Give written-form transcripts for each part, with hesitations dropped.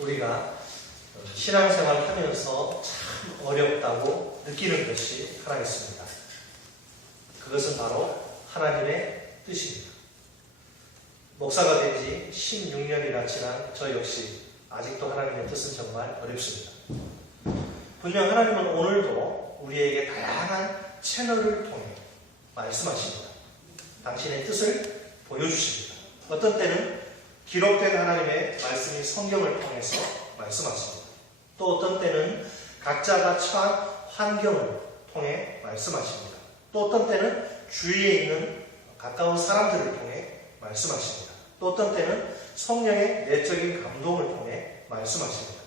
우리가 신앙생활을 하면서 참 어렵다고 느끼는 것이 하나 있습니다. 그것은 바로 하나님의 뜻입니다. 목사가 된 지 16년이나 지난 저 역시 아직도 하나님의 뜻은 정말 어렵습니다. 분명 하나님은 오늘도 우리에게 다양한 채널을 통해 말씀하십니다. 당신의 뜻을 보여주십니다. 어떤 때는 기록된 하나님의 말씀이 성경을 통해서 말씀하십니다. 또 어떤 때는 각자가 처한 환경을 통해 말씀하십니다. 또 어떤 때는 주위에 있는 가까운 사람들을 통해 말씀하십니다. 또 어떤 때는 성령의 내적인 감동을 통해 말씀하십니다.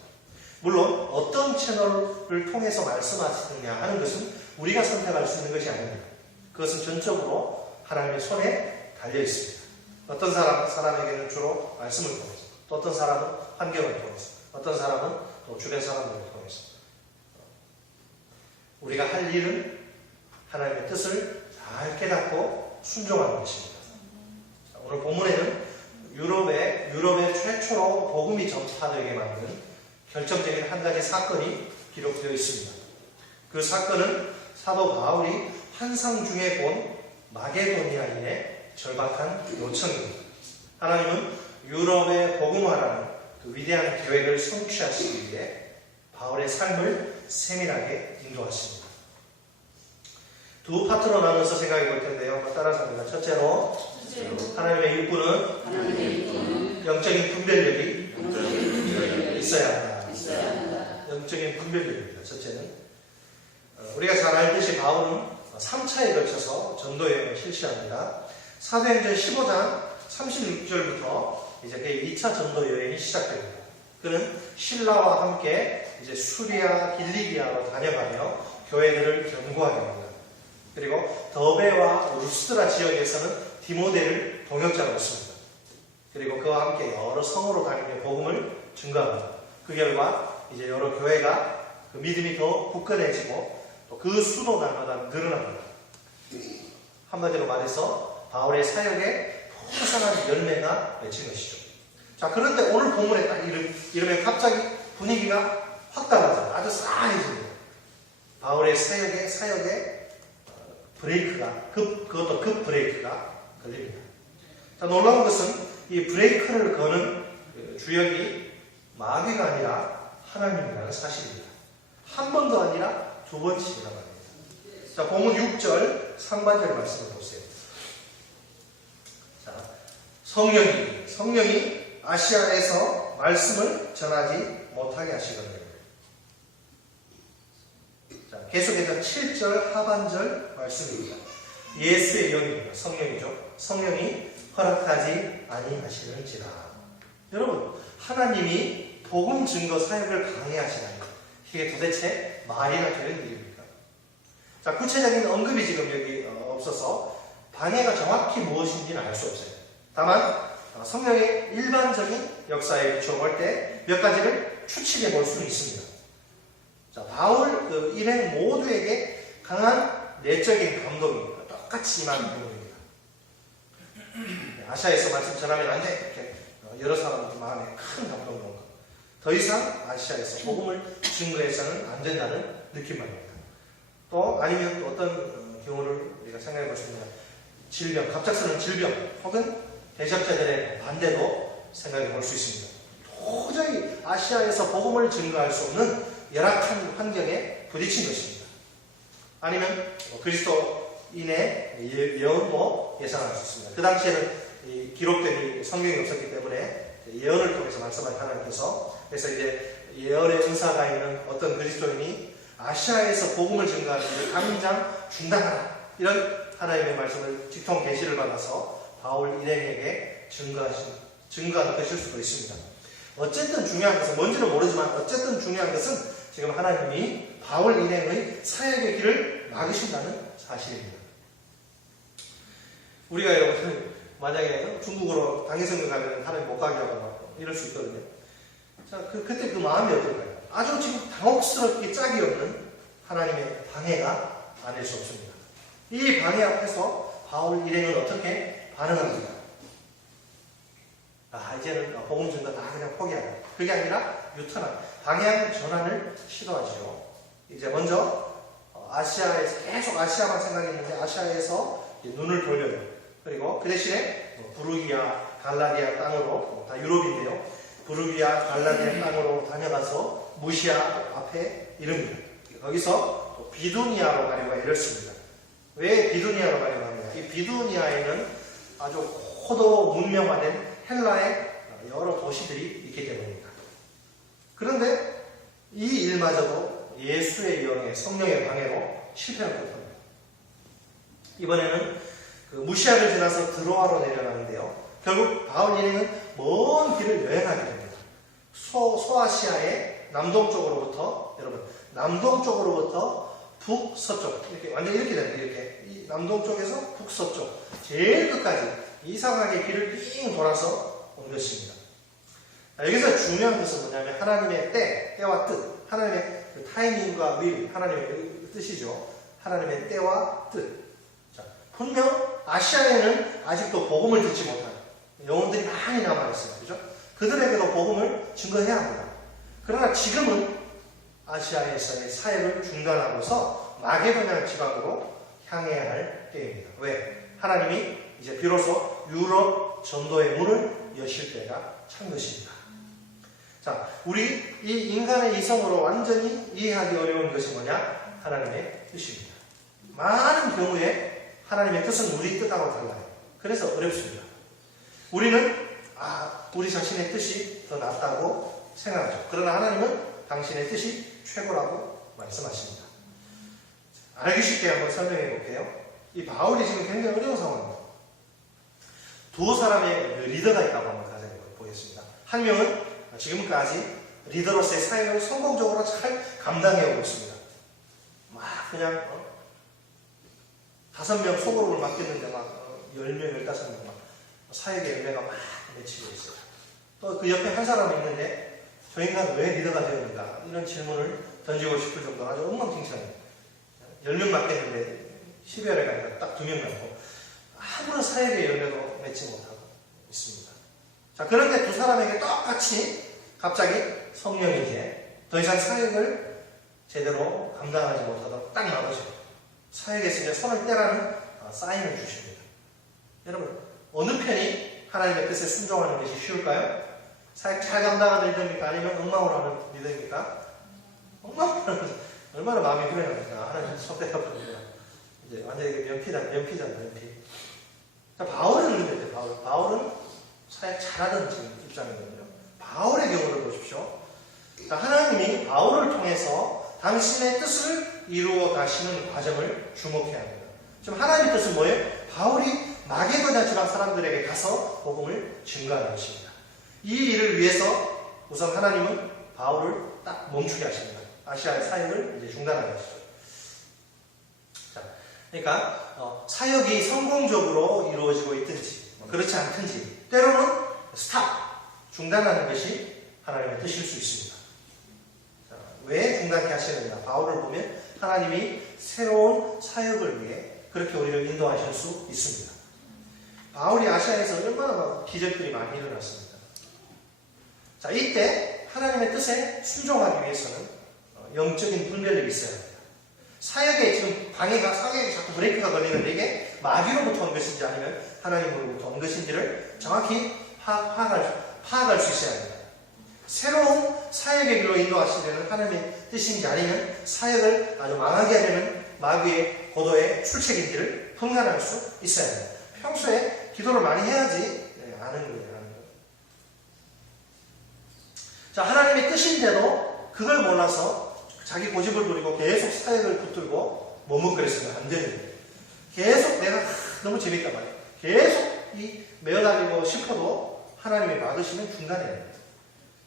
물론 어떤 채널을 통해서 말씀하시느냐 하는 것은 우리가 선택할 수 있는 것이 아닙니다. 그것은 전적으로 하나님의 손에 달려 있습니다. 어떤 사람에게는 주로 말씀을 통해서, 또 어떤 사람은 환경을 통해서, 어떤 사람은 또 주변 사람들을 통해서. 우리가 할 일은 하나님의 뜻을 잘 깨닫고 순종하는 것입니다. 오늘 본문에는 유럽의 최초로 복음이 전파되게 만든 결정적인 한 가지 사건이 기록되어 있습니다. 그 사건은 사도 바울이 환상 중에 본 마게도니아인의 절박한 요청입니다. 하나님은 유럽의 복음화라는 그 위대한 계획을 성취하시기 위해 바울의 삶을 세밀하게 인도하십니다. 두 파트로 나눠서 생각해 볼 텐데요. 한번 따라서 합니다. 첫째로 하나님의 일꾼은 영적인 분별력이 있어야 한다. 영적인 분별력입니다. 첫째는 우리가 잘 알듯이 바울은 3차에 걸쳐서 전도여행을 실시합니다. 사도행전 15장 36절부터 이제 그의 2차 전도여행이 시작됩니다. 그는 신라와 함께 이제 수리아, 길리기아로 다녀가며 교회들을 견고하게 합니다. 그리고 더베와 루스드라 지역에서는 디모데를 동역자로 했습니다. 그리고 그와 함께 여러 성으로 다니며 복음을 증거합니다. 그 결과 이제 여러 교회가 그 믿음이 더 굳건해지고 또 그 수도 날마다 늘어납니다. 한마디로 말해서 바울의 사역에 풍성한 열매가 맺힌 것이죠. 자, 그런데 오늘 본문에 딱 이러면 갑자기 분위기가 확 달라져요. 아주 싸해집니다. 바울의 사역에 브레이크가 그것도 급 브레이크가 걸립니다. 자, 놀라운 것은 이 브레이크를 거는 주역이 마귀가 아니라 하나님이라는 사실입니다. 한 번도 아니라 두 번씩이나 말입니다. 자, 본문 6절 상반절 말씀을 보세요. 자, 성령이 아시아에서 말씀을 전하지 못하게 하시거든요. 자, 계속해서 7절 하반절 말씀입니다. 예수의 영입니다. 성령이죠. 성령이 허락하지 아니하시는지라. 여러분, 하나님이 복음 증거 사역을 강행하시나요? 이게 도대체 말이나 되는 일입니까? 자, 구체적인 언급이 지금 여기 없어서 방해가 정확히 무엇인지는 알 수 없어요. 다만 성령의 일반적인 역사에 비춰볼 때 몇 가지를 추측해 볼 수는 있습니다. 자, 바울 그 일행 모두에게 강한 내적인 감동이 똑같이 임하는 부분입니다. 아시아에서 말씀 전하면 안 돼. 이렇게 여러 사람들 마음에 큰 감동이 온 것. 더 이상 아시아에서 복음을 증거해서는 안 된다는 느낌 말입니다. 또 아니면 또 어떤 경우를 우리가 생각해 볼 수 있습니다. 질병, 갑작스러운 질병 혹은 대적자들의 반대도 생각해 볼 수 있습니다. 도저히 아시아에서 복음을 증거할 수 없는 열악한 환경에 부딪힌 것입니다. 아니면 그리스도인의 예언도 예상할 수 있습니다. 그 당시에는 기록된 성경이 없었기 때문에 예언을 통해서 말씀하신 하나님께서, 그래서 이제 예언의 은사가 있는 어떤 그리스도인이 아시아에서 복음을 증거하는 것을 당장 중단하라, 이런 하나님의 말씀을 직통 계시를 받아서 바울 일행에게 증거하는 것일 수도 있습니다. 어쨌든 중요한 것은, 뭔지는 모르지만 어쨌든 중요한 것은 지금 하나님이 바울 일행의 사역의 길을 막으신다는 사실입니다. 우리가 여러분 만약에 중국으로 당일성경 가면 하나님 못 가게 하고 이럴 수 있거든요. 자, 그때 그 마음이 어떨까요? 아주 지금 당혹스럽게 짝이 없는 하나님의 방해가 아닐 수 없습니다. 이 방해 앞에서 바울 일행은 어떻게 반응합니까? 이제는 복음 증거 다 그냥 포기하고 그게 아니라 유턴한 방향 전환을 시도하죠. 이제 먼저 아시아에서 계속 아시아만 생각했는데 아시아에서 눈을 돌려요. 그리고 그 대신에 부르기아, 갈라디아 땅으로 다 유럽인데요. 부르기아, 갈라디아 땅으로 다녀가서 무시아 앞에 이릅니다. 거기서 또 비두니아로 가려고 이랬습니다. 왜 비두니아로 가려고 합니까? 이 비두니아에는 아주 고도 문명화된 헬라의 여러 도시들이 있기 때문입니다. 그런데 이 일마저도 예수의 영의 성령의 방해로 실패를 못합니다. 이번에는 그 무시아를 지나서 드로아로 내려가는데요. 결국 바울 일행은 먼 길을 여행하게 됩니다. 소아시아의 남동쪽으로부터 여러분 남동쪽으로부터 북서쪽 이렇게 완전 이렇게 됩니다. 이렇게 이 남동쪽에서 북서쪽 제일 끝까지 이상하게 길을 삥 돌아서 온 것입니다. 여기서 중요한 것은 뭐냐면 하나님의 때와 뜻, 하나님의 그 타이밍과 윌, 하나님의 뜻이죠. 하나님의 때와 뜻. 자, 분명 아시아에는 아직도 복음을 듣지 못한 영혼들이 많이 남아있어요. 그죠? 그들에게도 복음을 증거해야 합니다. 그러나 지금은 아시아에서의 사역을 중단하고서 마게도냐 지방으로 향해야 할 때입니다. 왜? 하나님이 이제 비로소 유럽 전도의 문을 여실 때가 찬 것입니다. 자, 우리 이 인간의 이성으로 완전히 이해하기 어려운 것이 뭐냐? 하나님의 뜻입니다. 많은 경우에 하나님의 뜻은 우리 뜻하고 달라요. 그래서 어렵습니다. 우리는 우리 자신의 뜻이 더 낫다고 생각하죠. 그러나 하나님은 당신의 뜻이 최고라고 말씀하십니다. 알기 쉽게 한번 설명해 볼게요. 이 바울이 지금 굉장히 어려운 상황입니다. 두 사람의 리더가 있다고 한번 가정해 보겠습니다. 한 명은 지금까지 리더로서의 사역을 성공적으로 잘 감당해 오고 있습니다. 막 그냥 5명 소그룹을 맡겼는데 막 10명, 15명 막 사역의 열매가 막 맺히고 있어요. 또 그 옆에 한 사람이 있는데 저 인간은 왜 리더가 되었는가 이런 질문을 던지고 싶을 정도로 아주 엉망진창이에요. 10명 맡겼는데 12월에 가니까 딱 2명 남고 아무런 사역의 열매도 맺지 못하고 있습니다. 자, 그런데 두 사람에게 똑같이 갑자기 성령이 이제 더 이상 사역을 제대로 감당하지 못하도록 딱 나오죠. 사역에서 이제 손을 떼라는 사인을 주십니다. 여러분, 어느 편이 하나님의 뜻에 순종하는 것이 쉬울까요? 사역 잘 감당하는 리더입니까? 아니면 엉망으로 하는 리더입니까? 엉망으로 하는 얼마나 마음이 불행합니까? 하나님 손 떼어버립니다. 이제 완전히 면피잖아요, 면피. 자, 바울은 그런데 바울은 사역 잘하던 입장이거든요. 바울의 경우를 보십시오. 자, 하나님이 바울을 통해서 당신의 뜻을 이루어 가시는 과정을 주목해야 합니다. 지금 하나님의 뜻은 뭐예요? 바울이 마게도냐 지방 사람들에게 가서 복음을 증거하는 것입니다. 이 일을 위해서 우선 하나님은 바울을 딱 멈추게 하십니다. 아시아의 사역을 이제 중단하게 하시죠. 자, 그러니까 사역이 성공적으로 이루어지고 있든지 그렇지 않든지 때로는 스탑, 중단하는 것이 하나님의 뜻일 수 있습니다. 자, 왜 중단케 하시느냐? 바울을 보면 하나님이 새로운 사역을 위해 그렇게 우리를 인도하실 수 있습니다. 바울이 아시아에서 얼마나 기적들이 많이 일어났습니다. 자, 이때 하나님의 뜻에 순종하기 위해서는 영적인 분별력이 있어야 합니다. 사역에 지금 사역에 자꾸 브레이크가 걸리는데 이게 마귀로부터 온 것인지 아니면 하나님으로부터 온 것인지를 정확히 파악할 수 있어야 합니다. 새로운 사역의 길로 인도하시려는 하나님의 뜻인지 아니면 사역을 아주 망하게 하려는 마귀의 고도의 출첵인지를 분간할 수 있어야 합니다. 평소에 기도를 많이 해야지 아는 거예요. 자, 하나님의 뜻인데도 그걸 몰라서 자기 고집을 부리고 계속 사역을 붙들고 머뭇거렸으면 안 되는 거예요. 계속 내가 너무 재밌단 말이에요. 계속 메어다니고 싶어도 하나님이 막으시면 중단해야 됩니다.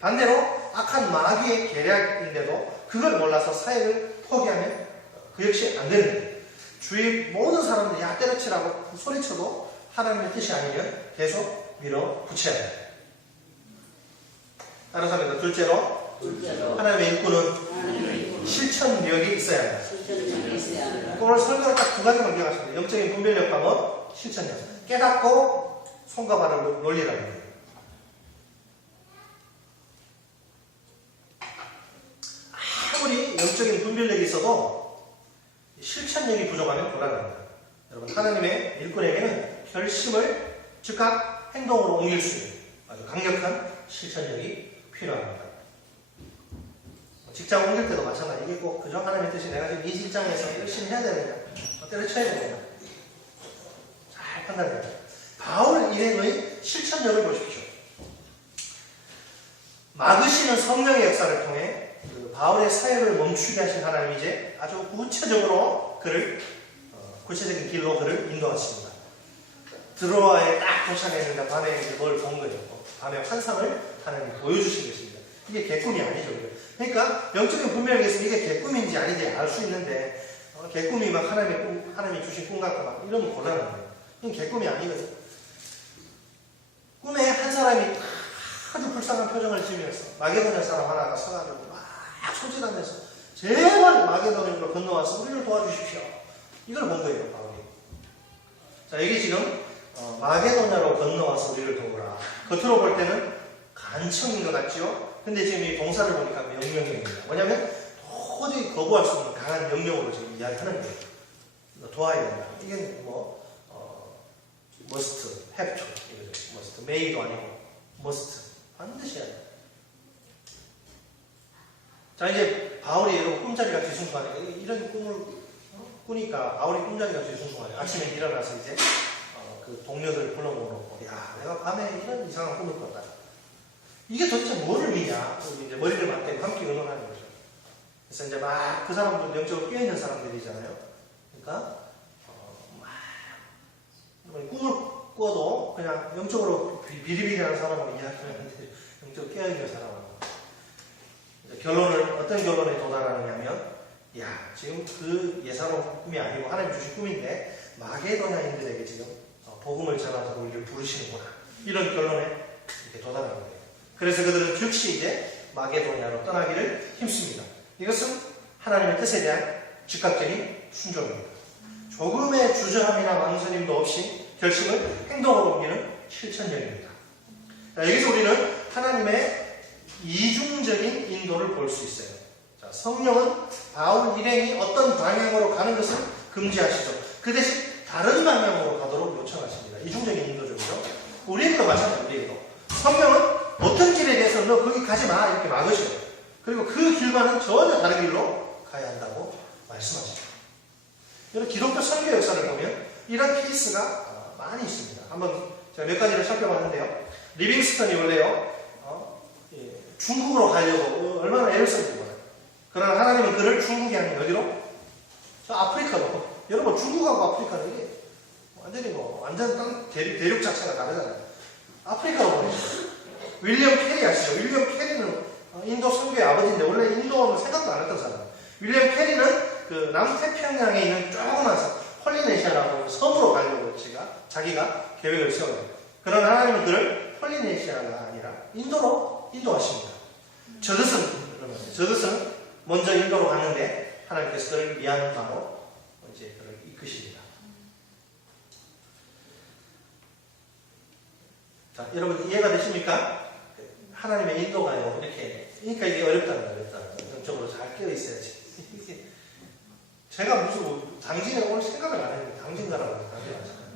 반대로 악한 마귀의 계략인데도 그걸 몰라서 사역을 포기하면 그 역시 안 되는 거예요. 주위 모든 사람들이 야 때려치라고 소리쳐도 하나님의 뜻이 아니면 계속 밀어붙여야 돼요. 따라서 합니다. 둘째로 하나님의 일꾼은 실천력이 있어야 합니다. 오늘 설교를 딱 2가지만 기억하시면 영적인 분별력과 뭐? 실천력. 깨닫고 손과 발을 놀리라는 거예요. 결심을 즉각 행동으로 옮길 수 있는 아주 강력한 실천력이 필요합니다. 직장 옮길 때도 마찬가지. 이게 꼭 그죠? 하나님의 뜻이 내가 지금 이 직장에서 열심히 해야 되느냐, 때려쳐야 되느냐, 잘 판단해야 돼요. 바울 일행의 실천력을 보십시오. 막으시는 성령의 역사를 통해 그 바울의 사역을 멈추게 하신 하나님이 이제 아주 구체적으로 그를 구체적인 길로 그를 인도하십니다. 드로아에 딱 도착했는데 밤에 이제 뭘 본 거예요. 밤에 환상을 하나님이 보여주신 것입니다. 이게 개꿈이 아니죠. 그러니까 영적인 분별에 의해서 이게 개꿈인지 아닌지 알 수 있는데 개꿈이 막 하나님이 주신 꿈 같고 막 이러면 곤란한 거예요. 이건 개꿈이 아니거든. 꿈에 한 사람이 아주 불쌍한 표정을 지으면서 마게도냐 사람 하나가 서가지고 막 소진하면서 제발 마게도냐로 건너와서 우리를 도와주십시오. 이걸 본 거예요, 바울이. 자, 여기 지금 마게도냐로 건너와서 우리를 도우라. 겉으로 볼 때는 간청인 것 같죠? 근데 지금 이 동사를 보니까 명령입니다. 뭐냐면 도저히 거부할 수 없는 강한 명령으로 지금 이야기하는 거예요. 도와야 된다. 이게 must, have to 이거죠. must, may도 아니고 must. 반드시 해야 돼. 자, 이제 바울이 여러분 꿈자리가 뒤숭숭하니까 이런 꿈을 꾸니까 바울이 꿈자리가 뒤숭숭하네. 아침에 일어나서 이제 그 동료들 불러놓고 야, 내가 밤에 이런 이상한 꿈을 꿨다. 이게 도대체 뭐를 의미냐? 이제 머리를 맞대고 함께 의논하는 거죠. 그래서 이제 막 그 사람들 영적으로 깨어있는 사람들이잖아요. 그러니까 막 꿈을 꿔도 그냥 영적으로 비리비리한 사람하고 이야기하는데 영적으로 깨어있는 사람하고 어떤 결론에 도달하느냐면 야, 지금 그 예사로운 꿈이 아니고 하나님 주신 꿈인데 마게도냐인들에게 지금 복음을 전하자고 우리를 부르시는구나. 이런 결론에 이렇게 도달하는 거예요. 그래서 그들은 즉시 이제 마게도냐로 떠나기를 힘씁니다. 이것은 하나님의 뜻에 대한 즉각적인 순종입니다. 조금의 주저함이나 망설임도 없이 결심을 행동으로 옮기는 실천력입니다. 여기서 우리는 하나님의 이중적인 인도를 볼 수 있어요. 자, 성령은 바울 일행이 어떤 방향으로 가는 것을 금지하시죠. 그 대신 다른 방향으로 가도록 요청하십니다. 이중적인 인도적으로. 우리에게도 마찬가지예요. 우리에게도. 성령은 어떤 길에 대해서 너 거기 가지 마 이렇게 막으셔요. 그리고 그 길과는 전혀 다른 길로 가야 한다고 말씀하시죠. 여러분 기독교 선교 역사를 보면 이런 케이스가 많이 있습니다. 한번 제가 몇 가지를 살펴봤는데요. 리빙스턴이 원래요 중국으로 가려고 얼마나 애를 썼는지 몰라요. 그러나 하나님은 그를 중국이 아닌 어디로? 저 아프리카로. 여러분 중국하고 아프리카는 이게 완전히 완전 대륙 자체가 다르잖아요. 아프리카로 보내셨어요. 윌리엄 캐리 아시죠? 윌리엄 캐리는 인도 선교의 아버지인데 원래 인도는 생각도 안 했던 사람. 윌리엄 캐리는 그 남태평양에 있는 조그만 폴리네시아라고 섬으로 가려고 자기가 계획을 세워요. 그러나 하나님은 그를 폴리네시아가 아니라 인도로 인도하십니다. 저드슨 먼저 인도로 가는데 하나님께서 그를 미얀마로 이제 그를 이끄십니다. 자, 여러분 이해가 되십니까? 하나님의 인도가요 이렇게. 그러니까 이게 어렵다는 거예요. 영적으로 잘 깨어 있어야지. 제가 무슨 당진에 오늘 생각을 안 했는데 당진 가라고 당진 왔잖아요.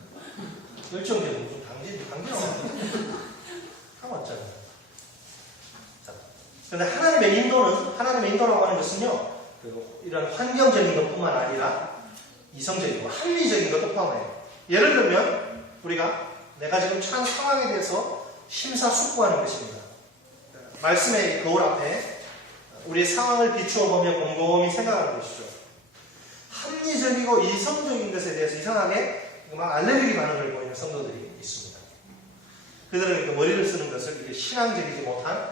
열정적으로 무슨 당진 하고 왔잖아요. 자, 그런데 하나님의 인도라고 하는 것은요, 이런 환경적인 것뿐만 아니라 이성적이고 합리적인 것도 포함해요. 예를 들면 우리가 내가 지금 처한 상황에 대해서 심사숙고하는 것입니다. 말씀의 거울 앞에 우리의 상황을 비추어 보며 곰곰이 생각하는 것이죠. 합리적이고 이성적인 것에 대해서 이상하게 막 알레르기 반응을 보이는 성도들이 있습니다. 그들은 그 머리를 쓰는 것을 이게 신앙적이지 못한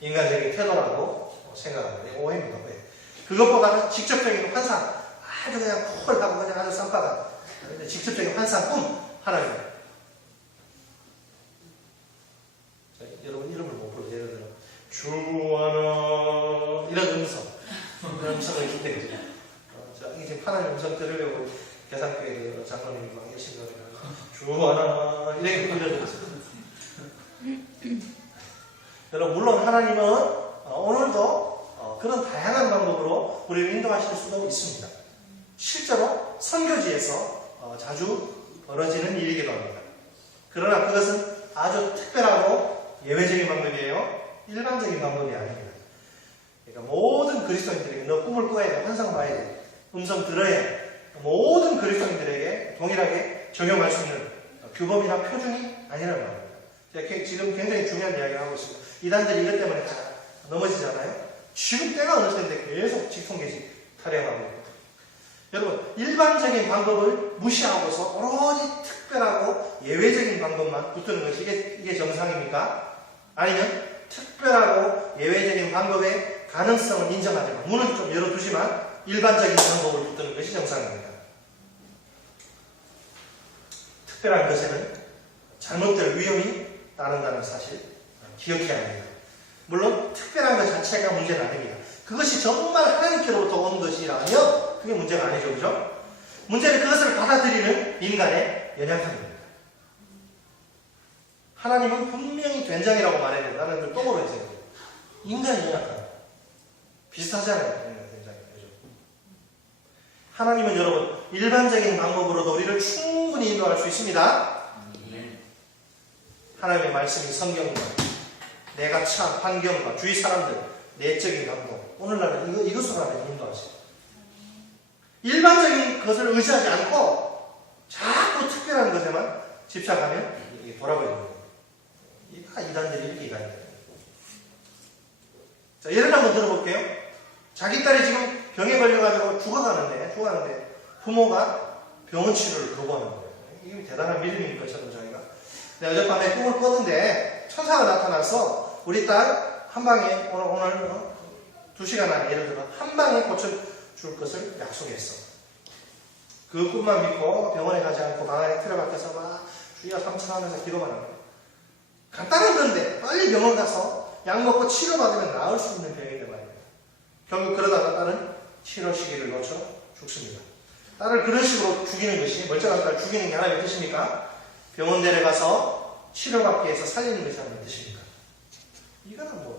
인간적인 태도라고 생각합니다. 오해입니다. 오해. 그것보다는 직접적인 환상, 아주 그냥 콜하고 그냥 아주 쌈바다. 직접적인 환상, 꿈, 하나님. 여러분 이름을 못 불러. 예를 들어 주하나 이런 음성을 기대거든요. 이제 하나님 음성 들으려고 계산교회 장로님이 막 열심히 노래하고 주하나 이렇게 불려줬어요. 여러분 물론 하나님은 오늘도 그런 다양한 방법으로 우리를 인도하실 수도 있습니다. 실제로 선교지에서 자주 벌어지는 일이기도 합니다. 그러나 그것은 아주 특별하고 예외적인 방법이에요. 일반적인 방법이 아닙니다. 그러니까 모든 그리스도인들에게 너 꿈을 꿔야 돼, 환상 봐야 돼, 음성 들어야 돼. 모든 그리스도인들에게 동일하게 적용할 수 있는 규범이나 표준이 아니라는 말입니다. 제가 지금 굉장히 중요한 이야기를 하고 있습니다. 이단들이 이것 때문에 다 넘어지잖아요. 지금 때가 어느 때인데 계속 직통계시 타령하고 있고. 여러분, 일반적인 방법을 무시하고서 오로지 특별하고 예외적인 방법만 붙드는 것이 이게 정상입니까? 아니면 특별하고 예외적인 방법의 가능성을 인정하지만 문은 좀 열어두지만 일반적인 방법을 붙드는 것이 정상입니다. 특별한 것에는 잘못될 위험이 따른다는 사실 기억해야 합니다. 물론 특별한 것 자체가 문제는 아닙니다. 그것이 정말 하나님께로부터 온 것이라면 그게 문제가 아니죠. 그죠? 문제는 그것을 받아들이는 인간의 연약함입니다. 하나님은 분명히 된장이라고 말했는데 나는 또 모르겠어요. 인간이 연약함. 비슷하잖아요. 된장이. 그죠? 하나님은 여러분 일반적인 방법으로도 우리를 충분히 인도할 수 있습니다. 하나님의 말씀이 성경과 내가 처한 환경과 주위 사람들, 내적인 방법, 오늘날은 이것으로 하나님 인도하세요. 일반적인 것을 의지하지 않고 자꾸 특별한 것에만 집착하면 이게 돌아버리는 거예요. 다 이단들이 이렇게 이단이에요. 자, 예를 한번 들어볼게요. 자기 딸이 지금 병에 걸려가지고 죽어가는데 부모가 병원 치료를 거부하는 거예요. 이게 대단한 믿음인 것처럼 저희가. 내가 어젯밤에 꿈을 꿨는데 천사가 나타나서 우리 딸 한 방에 오늘 2시간 안에 예를 들어 한 방에 고쳐줄 것을 약속했어. 그 꿈만 믿고 병원에 가지 않고 방 안에 틀어 박혀서 막 주여 삼천하면서 기도만 하는 거예요. 간단한 건데 빨리 병원 가서 약 먹고 치료받으면 나을 수 있는 병인데 말이에요. 결국 그러다가 딸은 치료 시기를 놓쳐 죽습니다. 딸을 그런 식으로 죽이는 것이 멀쩡한 딸 죽이는 게 하나님의 뜻입니까? 병원 데려가서 치료받기 위해서 살리는 것이 하나님의 뜻입니까? 이거는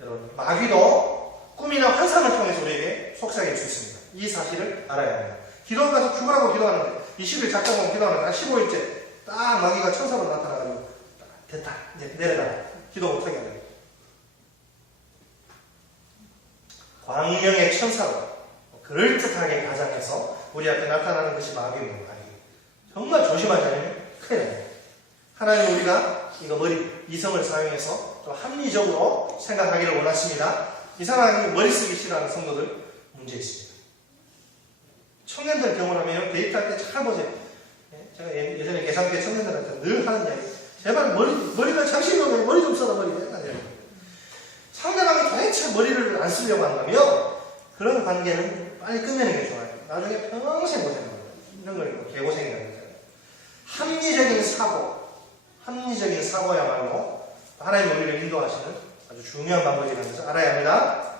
여러분 마귀도 꿈이나 환상을 통해서 우리에게 속삭일 수 있습니다. 이 사실을 알아야 합니다. 기도 가서 죽으라고 기도하는데 20일 작정하고 기도하는데 15일째 딱 마귀가 천사로 나타나가지고 됐다 이제 내려라 기도 못하게 하는 거예요. 광명의 천사로 그럴듯하게 가장해서 우리 앞에 나타나는 것이 마귀입니다. 정말 조심하지 않으면 큰일 납니다. 하나님 우리가 이성을 사용해서 좀 합리적으로 생각하기를 원하십니다. 이상하게 머리 쓰기 싫어하는 성도들 문제 있습니다. 청년들 경험하면 데이트할 때 잘 보세요. 제가 예전에 계산대 청년들한테 늘 하는 이야기. 제발 머리가 장신형에 머리 좀 써라 머리. 상대방이 도대체 머리를 안 쓰려고 한다면 그런 관계는 빨리 끝내는 게 좋아요. 나중에 평생 고생합니다. 이런 걸 개고생이라고 하죠. 합리적인 사고야말로 하나님 우리를 인도하시는 아주 중요한 방법이라는 것을 알아야 합니다.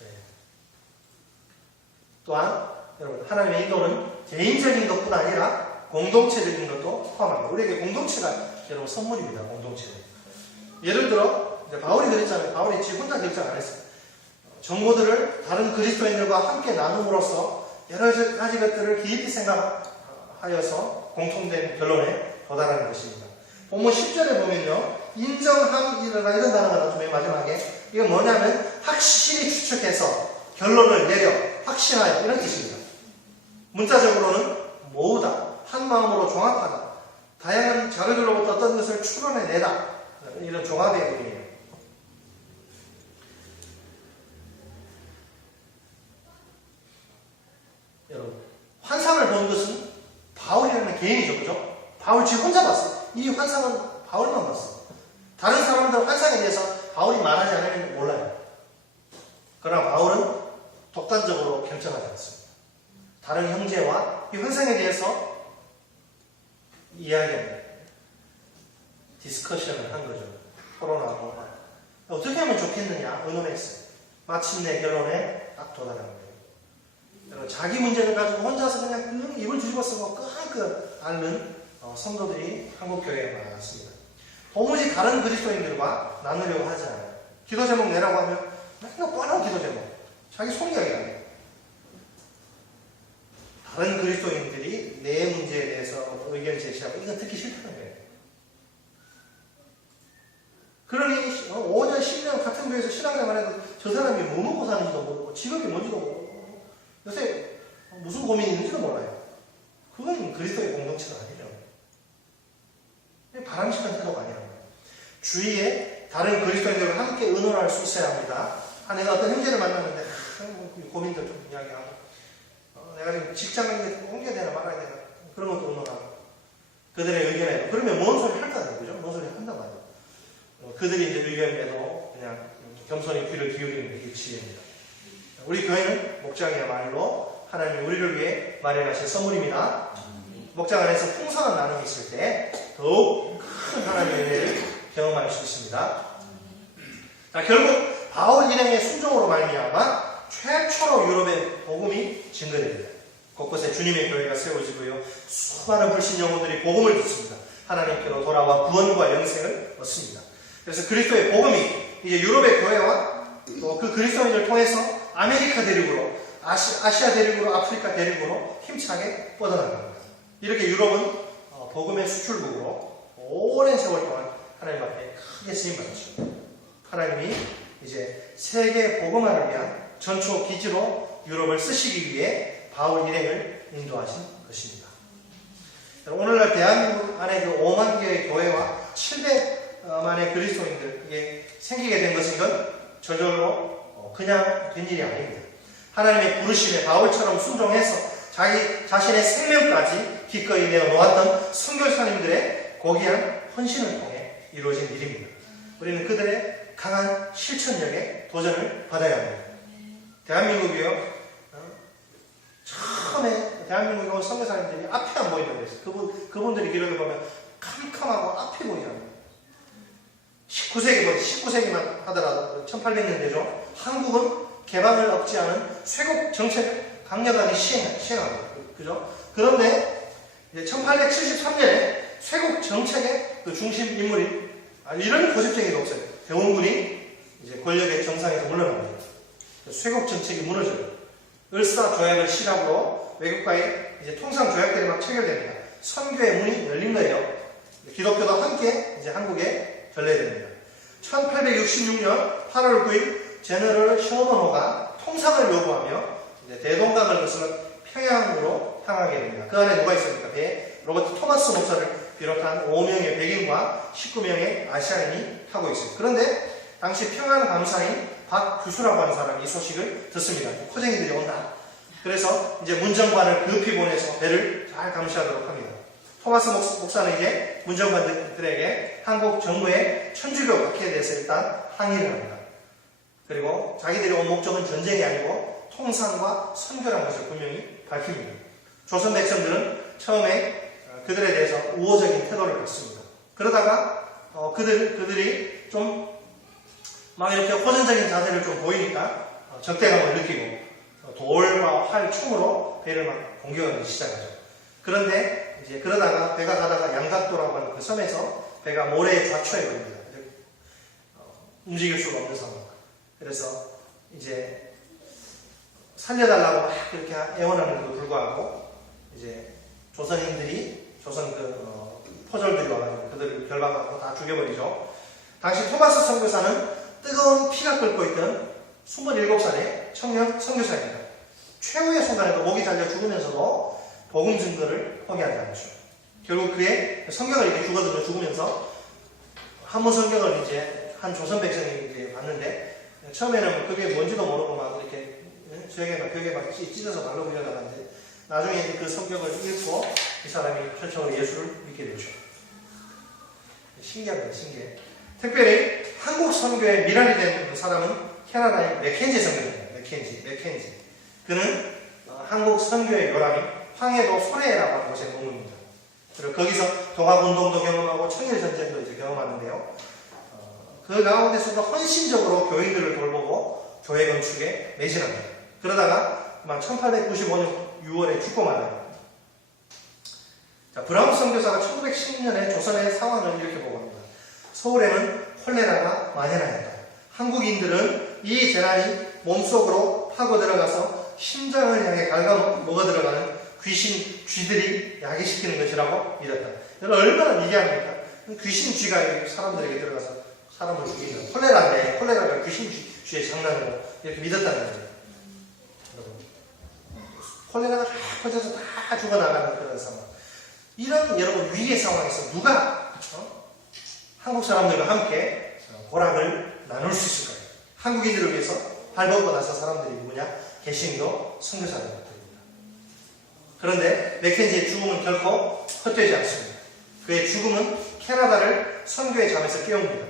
네. 또한 여러분 하나님의 인도는 개인적인 것뿐 아니라 공동체적인 것도 포함합니다. 우리에게 공동체가 여러분 선물입니다. 공동체는. 예를 들어 이제 바울이 그랬잖아요. 바울이 지 혼자 결정 안 했어요. 정보들을 다른 그리스도인들과 함께 나눔으로써 여러 가지 것들을 깊이 생각하여서 공통된 결론에 도달하는 것입니다. 본문 10절에 보면요. 인정함이라는 이런 단어가 나오죠. 맨 마지막에. 이건 뭐냐면 확실히 추측해서 결론을 내려 확신하여 이런 뜻입니다. 문자적으로는 모으다, 한 마음으로 종합하다, 다양한 자료들로부터 어떤 것을 추론해내다 이런 종합의 의미예요. 여러분 환상을 본 것은 바울이라는 개인이죠. 그죠? 바울 지 혼자 봤어요. 이 환상은 바울만 봤어요. 다른 사람들 환상에 대해서 바울이 말하지 않으면 몰라요. 그러나 바울은 독단적으로 결정하지 않습니다. 다른 형제와 이 환상에 대해서 이야기합니다. 디스커션을 한 거죠. 토론하고 어떻게 하면 좋겠느냐 의논했어요. 마침내 결론에 딱 도달한 거예요. 여러분 자기 문제를 가지고 혼자서 그냥 입을 뒤집어 쓰고 끙끙 앓는 성도들이 한국 교회에 많았습니다. 도무지 다른 그리스도인들과 나누려고 하지 않아요. 기도 제목 내라고 하면 맨날 뻔한 기도 제목. 자기 속 이야기 안 해요. 다른 그리스도인들이 내 문제에 대해서 의견을 제시하고 이건 듣기 싫다는 거예요. 그러니 5년, 10년 같은 교회에서 신앙생활해도 저 사람이 뭐 먹고 사는지도 모르고 직업이 뭔지도 모르고 요새 무슨 고민이 있는지도 몰라요. 그건 그리스도의 공동체가 아니에요. 바람직한 태도가 아니라는 거예요. 주위에 다른 그리스도인들과 함께 의논할 수 있어야 합니다. 내가 어떤 형제를 만났는데 고민들 좀 이야기하고 내가 지금 직장을 옮겨야 되나 말아야 되나 그런 것도 의논하고 그들의 의견에 그러면 뭔 소리 할 거 아니에요. 그죠? 뭔 소리 한단 말이에요. 그들이 이제 의견에도 그냥 겸손히 귀를 기울이는 게 지혜입니다. 우리 교회는 목장이야말로 하나님이 우리를 위해 마련하신 선물입니다. 목장 안에서 풍성한 나눔이 있을 때 더욱 큰 하나님의 은혜를 경험할 수 있습니다. 자, 결국 바울 일행의 순종으로 말미암아 최초로 유럽의 복음이 증거됩니다. 곳곳에 주님의 교회가 세워지고요. 수많은 불신 영혼들이 복음을 듣습니다. 하나님께로 돌아와 구원과 영생을 얻습니다. 그래서 그리스도의 복음이 이제 유럽의 교회와 또 그 그리스도인을 통해서 아메리카 대륙으로, 아시아 대륙으로, 아프리카 대륙으로 힘차게 뻗어나갑니다. 이렇게 유럽은 복음의 수출국으로 오랜 세월 동안 하나님 앞에 크게 쓰임받았죠. 하나님이 이제 세계 복음화를 위한 전초 기지로 유럽을 쓰시기 위해 바울 일행을 인도하신 것입니다. 오늘날 대한민국 안에 그 5만 개의 교회와 700만의 그리스도인들이 생기게 된 것은 이건 저절로 그냥 된 일이 아닙니다. 하나님의 부르심에 바울처럼 순종해서 자기 자신의 생명까지 기꺼이 내어놓았던 선교사님들의 고귀한 헌신을 통해 이루어진 일입니다. 우리는 그들의 강한 실천력에 도전을 받아야 합니다. 대한민국이요. 처음에 대한민국에 온 선교사님들이 앞이 안 보인다고 했어요. 그분들이 기록을 보면 캄캄하고 앞이 보이지 않아요. 19세기만 하더라도 1800년대죠. 한국은 개방을 얻지 않은 쇄국 정책을 강력하게 시행합니다. 그죠? 그런데 1873년에 쇄국 정책의 그 중심 인물이 이런 고집쟁이도 없어요. 대원군이 이제 권력의 정상에서 물러납니다. 쇄국 정책이 무너져요. 을사조약을 시작으로 외국과의 이제 통상 조약들이 막 체결됩니다. 선교의 문이 열린 거예요. 기독교도 함께 이제 한국에 전래됩니다. 1866년 8월 9일 제너럴 셔먼호가 통상을 요구하며 이제 대동강을 거슬러 평양으로 향하게 됩니다. 그 안에 누가 있습니까? 배에 로버트 토마스 목사를 비롯한 5명의 백인과 19명의 아시아인이 타고 있습니다. 그런데 당시 평안 감사인 박 교수라고 하는 사람이 이 소식을 듣습니다. 코쟁이들이 온다. 그래서 이제 문정관을 급히 보내서 배를 잘 감시하도록 합니다. 토마스 목사는 이제 문정관들에게 한국 정부의 천주교 박해에 대해서 일단 항의를 합니다. 그리고 자기들이 온 목적은 전쟁이 아니고 통상과 선교라는 것을 분명히 밝힙니다. 조선 백성들은 처음에 그들에 대해서 우호적인 태도를 갖습니다. 그러다가 그들이 좀 막 이렇게 호전적인 자세를 좀 보이니까 적대감을 느끼고 돌과 활, 총으로 배를 막 공격하기 시작하죠. 그런데 이제 그러다가 배가 가다가 양각도라고 하는 그 섬에서 배가 모래에 좌초해 버립니다. 움직일 수가 없는 상황. 그래서 이제 살려달라고 막 이렇게 애원하는데도 불구하고 이제 조선인들이 조선 포졸들이 와가지고 그들을 결박하고 다 죽여버리죠. 당시 토마스 선교사는 뜨거운 피가 끓고 있던 27살의 청년 선교사입니다. 최후의 순간에도 목이 잘려 죽으면서도 복음 증거를 포기하지 않죠. 결국 그의 성경을 이렇게 주거든요. 죽으면서 한문 성경을 이제 한 조선 백성이 이제 봤는데 처음에는 그게 뭔지도 모르고 막 이렇게 벽에 막 찢어서 발로 그려나가는데 나중에 그 성경을 읽고 이 사람이 최초로 예수를 믿게 되죠. 신기합니다. 신기해. 특별히 한국 선교에 미랄이 된 사람은 캐나다의 맥켄지 선교사입니다. 맥켄지. 그는 한국 선교의 요람이 황해도 소래라고 하는 곳에 머뭅니다. 그리고 거기서 동학운동도 경험하고 청일전쟁도 이제 경험하는데요. 그 가운데서도 헌신적으로 교인들을 돌보고 교회 건축에 매진합니다. 그러다가 1895년 6월에 죽고 말아요. 브라운 선교사가 1910년에 조선의 상황을 이렇게 보고 합니다. 서울에는 콜레라가 만연하였다. 한국인들은 이 재난이 몸속으로 파고 들어가서 심장을 향해 갉아먹어 들어가는 귀신 쥐들이 야기시키는 것이라고 믿었다. 여러분 얼마나 미개합니까? 귀신 쥐가 사람들에게 들어가서 사람을 죽이는 콜레라인데 콜레라가 귀신 쥐의 장난으로 이렇게 믿었다는 거예요. 콜레라가 다 퍼져서 다 죽어나가는 그런 상황. 이런 여러분 위기의 상황에서 누가 한국 사람들과 함께 고락을 나눌 수 있을까요? 한국인들을 위해서 발벗고 나서 사람들이 누구냐? 개신교 선교사들입니다. 그런데 맥켄지의 죽음은 결코 헛되지 않습니다. 그의 죽음은 캐나다를 선교의 잠에서 깨웁니다.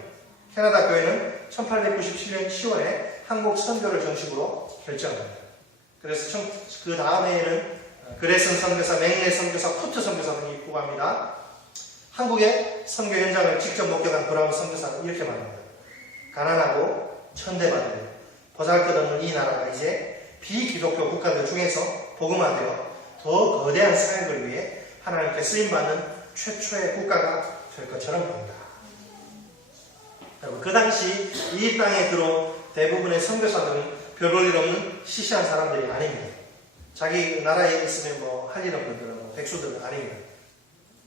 캐나다 교회는 1897년 10월에 한국 선교를 정식으로 결정합니다. 그래서 그 다음에는 그레슨 선교사, 맥레 선교사, 쿠트 선교사 등이 입국합니다. 한국의 선교 현장을 직접 목격한 브라운 선교사는 이렇게 말합니다. 가난하고 천대받은 보잘것없는 이 나라가 이제 비기독교 국가들 중에서 복음화되어 더 거대한 사역을 위해 하나님께 쓰임받는 최초의 국가가 될 것처럼 보인다. 여러분, 그 당시 이 땅에 들어온 대부분의 선교사들은 별 볼 일 없는 시시한 사람들이 아닙니다. 자기 나라에 있으면 뭐 할 일 없는 그런 백수들은 아닙니다.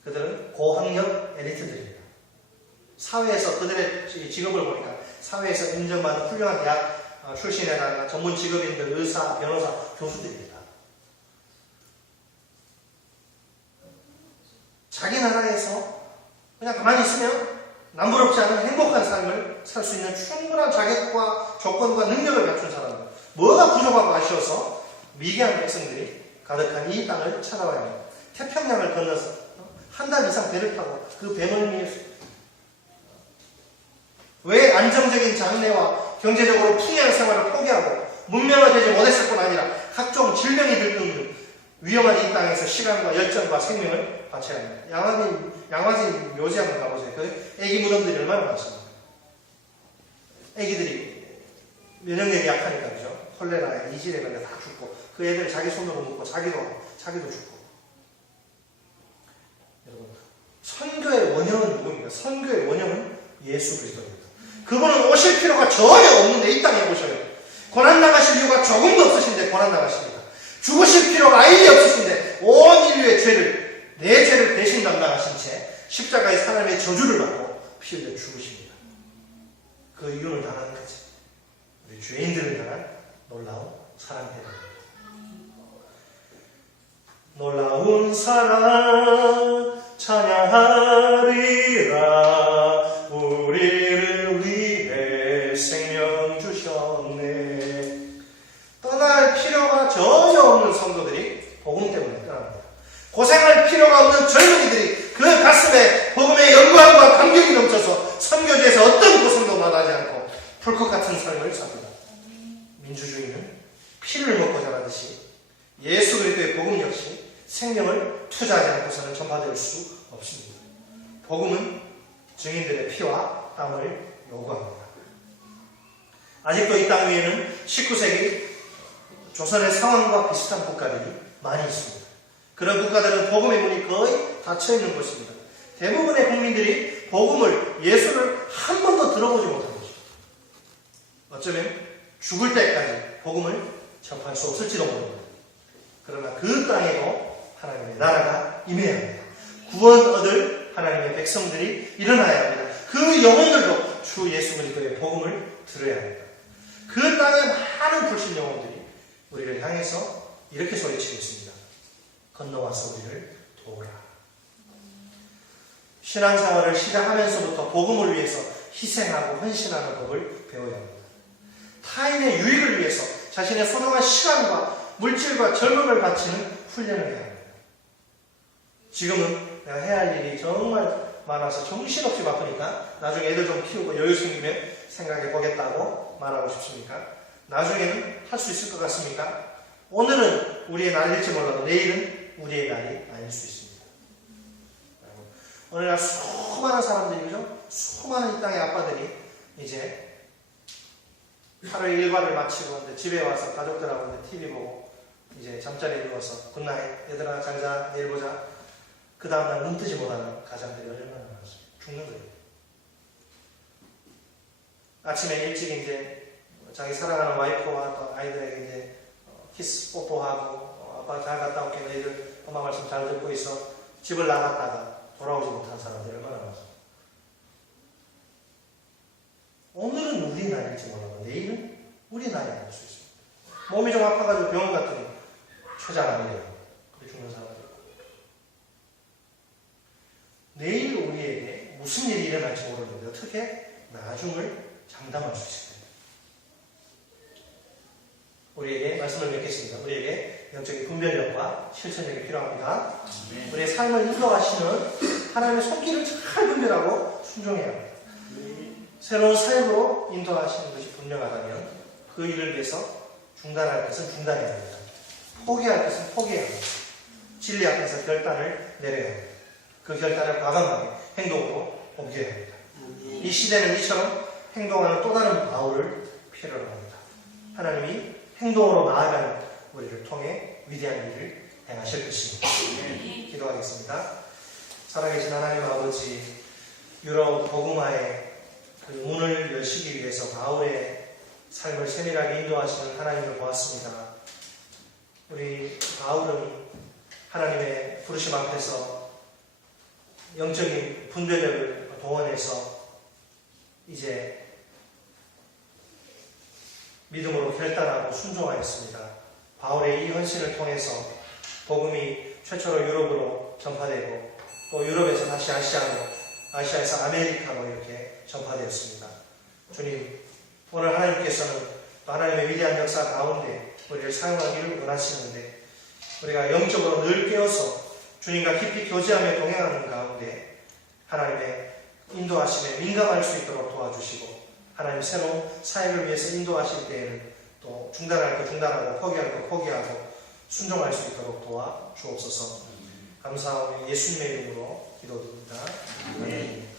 그들은 고학력 엘리트들입니다. 사회에서 그들의 직업을 보니까 사회에서 인정받는 훌륭한 대학 출신에다가 전문 직업인들, 의사, 변호사, 교수들입니다. 자기 나라에서 그냥 가만히 있으면 남부럽지 않은 행복한 삶을 살 수 있는 충분한 자격과 조건과 능력을 갖춘 사람들, 뭐가 부족하고 아쉬워서 미개한 백성들이 가득한 이 땅을 찾아와야 합니다. 태평양을 건너서 한 달 이상 배를 타고 그 배멀미에 왜 안정적인 장래와 경제적으로 풍요한 생활을 포기하고 문명화되지 못했을 뿐 아니라 각종 질병이 들끓는 위험한 이 땅에서 시간과 열정과 생명을 바쳐야 합니다. 양화진 묘지 한번 가보세요. 그 애기 무덤들이 얼마나 많습니까? 애기들이 면역력이 약하니까, 그죠? 콜레라에 이질에 걸려 다 죽고, 그 애들 자기 손으로 먹고, 자기도 죽고. 여러분, 선교의 원형은 누구입니까? 선교의 원형은 예수 그리스도입니다. 그분은 오실 필요가 전혀 없는데 이 땅에 오셔요. 고난당하실 이유가 조금도 없으신데 고난당하십니다. 죽으실 필요가 아예 없으신데 온 인류의 죄를, 내 죄를 대신 담당하신 채 십자가의 하나님의 저주를 받고 피 흘려 죽으십니다. 그 이유는 단 한 가지. 우리 죄인들을 향한 놀라운 사랑입니다. 놀라운 사랑 찬양하리라. 우리를 위해 생명 주셨네. 떠날 필요가 전혀 없는 성도들이 복음 때문에 떠납니다. 고생할 필요가 없는 젊은이들이 그 가슴에 복음의 영광과 감격이 넘쳐서 선교지에서 어떤 고생도 만하지 않고 풀것 같은 삶을 삽니다. 민주주의는 피를 먹고 자라듯이 예수 그리스도의 복음 역시 생명을 투자하지 않고서는 전파될 수 없습니다. 복음은 증인들의 피와 땀을 요구합니다. 아직도 이 땅 위에는 19세기 조선의 상황과 비슷한 국가들이 많이 있습니다. 그런 국가들은 복음의 문이 거의 닫혀 있는 곳입니다. 대부분의 국민들이 복음을, 예수를 한 번도 들어보지 못한 것입니다. 어쩌면 죽을 때까지 복음을 접할 수 없을지도 모릅니다. 그러나 그 땅에도 하나님의 나라가 임해야 합니다. 구원 얻을 하나님의 백성들이 일어나야 합니다. 그 영혼들도 주 예수 그리스도의 복음을 들어야 합니다. 그 땅의 많은 불신 영혼들이 우리를 향해서 이렇게 소리치고 있습니다. 건너와서 우리를 도우라. 신앙생활을 시작하면서부터 복음을 위해서 희생하고 헌신하는 법을 배워야 합니다. 타인의 유익을 위해서 자신의 소중한 시간과 물질과 젊음을 바치는 훈련을 해야 합니다. 지금은 내가 해야 할 일이 정말 많아서 정신없이 바쁘니까 나중에 애들 좀 키우고 여유 생기면 생각해 보겠다고 말하고 싶습니까? 나중에는 할 수 있을 것 같습니까? 오늘은 우리의 날일지 몰라도 내일은 우리의 날이 아닐 수 있습니다. 오늘날 수많은 사람들이, 그죠? 수많은 이 땅의 아빠들이 이제 하루 일과를 마치고 이제 집에 와서 가족들하고 이제 TV 보고 이제 잠자리에 누워서 굿나잇, 얘들아 잘자, 내일 보자. 그 다음날 눈 뜨지 못하는 가장들이 얼마나 많습니다. 죽는 거예요. 아침에 일찍 이제 자기 사랑하는 와이프와 또 아이들에게 이제 키스 뽀뽀하고 아빠 잘 갔다 올게. 너희들 엄마 말씀 잘 듣고 있어. 집을 나갔다가 돌아오지 못한 사람들이 얼마나 많아. 오늘은 우리 날일지 몰라도 내일은 우리 날이 아닐 수 있습니다. 몸이 좀 아파가지고 병원 갔더니 췌장 아니래요. 그래 죽는 사람들이 있고. 내일 우리에게 무슨 일이 일어날지 모르는데 어떻게 나중을 장담할 수 있을까요? 우리에게 말씀을 맺겠습니다. 우리에게 영적인 분별력과 실천력이 필요합니다. 우리의 삶을 인도하시는 하나님의 손길을 잘 분별하고 순종해야 합니다. 새로운 사역으로 인도하시는 것이 분명하다면 그 일을 위해서 중단할 것은 중단해야 합니다. 포기할 것은 포기해야 합니다. 진리 앞에서 결단을 내려야 합니다. 그 결단을 과감하게 행동으로 옮겨야 합니다. 이 시대는 이처럼 행동하는 또 다른 바울을 필요로 합니다. 하나님이 행동으로 나아가는 우리를 통해 위대한 일을 행하실 것입니다. 기도하겠습니다. 살아계신 하나님 아버지, 유럽 복음화의 그 문을 여시기 위해서 바울의 삶을 세밀하게 인도하시는 하나님을 보았습니다. 우리 바울은 하나님의 부르심 앞에서 영적인 분별력을 동원해서 이제 믿음으로 결단하고 순종하였습니다. 바울의 이 헌신을 통해서 복음이 최초로 유럽으로 전파되고 또 유럽에서 다시 아시아로, 아시아에서 아메리카로 이렇게 전파되었습니다. 주님, 오늘 하나님께서는 하나님의 위대한 역사 가운데 우리를 사용하기를 원하시는데 우리가 영적으로 늘 깨어서 주님과 깊이 교제하며 동행하는 가운데 하나님의 인도하심에 민감할 수 있도록 도와주시고 하나님 새로운 사역을 위해서 인도하실 때에는 또 중단할 거 중단하고 포기할 거 포기하고 순종할 수 있도록 도와주옵소서. 감사하며 예수님의 이름으로 기도드립니다. 아멘.